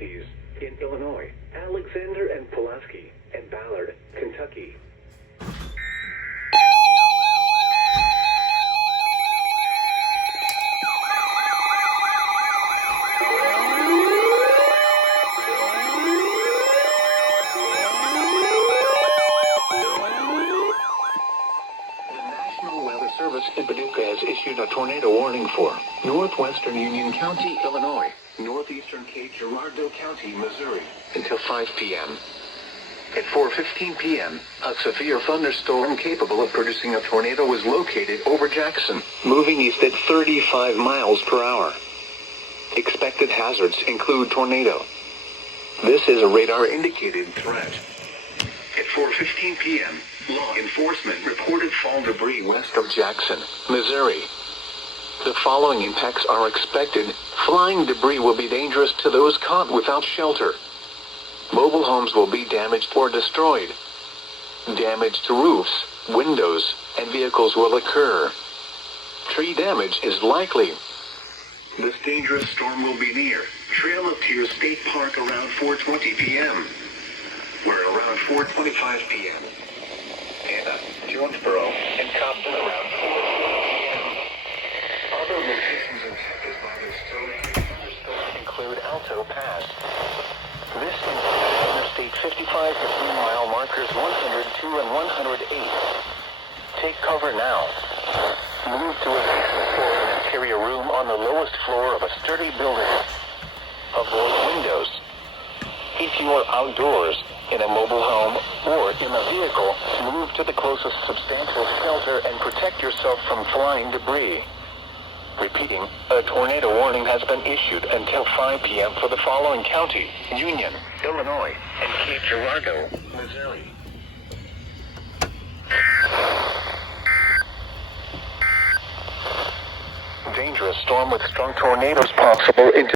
counties in Illinois, Alexander and Pulaski, and Ballard, Kentucky. Service in Paducah has issued a tornado warning for northwestern Union County, Illinois, northeastern Cape Girardeau County, Missouri, until 5 p.m. At 4:15 p.m., a severe thunderstorm capable of producing a tornado was located over Jackson, moving east at 35 miles per hour. Expected hazards include tornado. This is a radar-indicated threat. At 4:15 p.m., law enforcement reported fall debris west of Jackson, Missouri. The following impacts are expected. Flying debris will be dangerous to those caught without shelter. Mobile homes will be damaged or destroyed. Damage to roofs, windows, and vehicles will occur. Tree damage is likely. This dangerous storm will be near Trail of Tears State Park around 4:20 p.m. Where around 4:25 p.m. Jonesboro and Compton around 4 p.m. Other locations affected by this thunderstorm include Alto Pass. This includes Interstate 55 between mile markers 102 and 108. Take cover now. Move to a basement or an interior room on the lowest floor of a sturdy building. Avoid windows. If you are outdoors, in a mobile home, or in a vehicle, move to the closest substantial shelter and protect yourself from flying debris. Repeating, a tornado warning has been issued until 5 p.m. for the following counties: Union, Illinois, and Cape Girardeau, Missouri. Dangerous storm with strong tornadoes possible into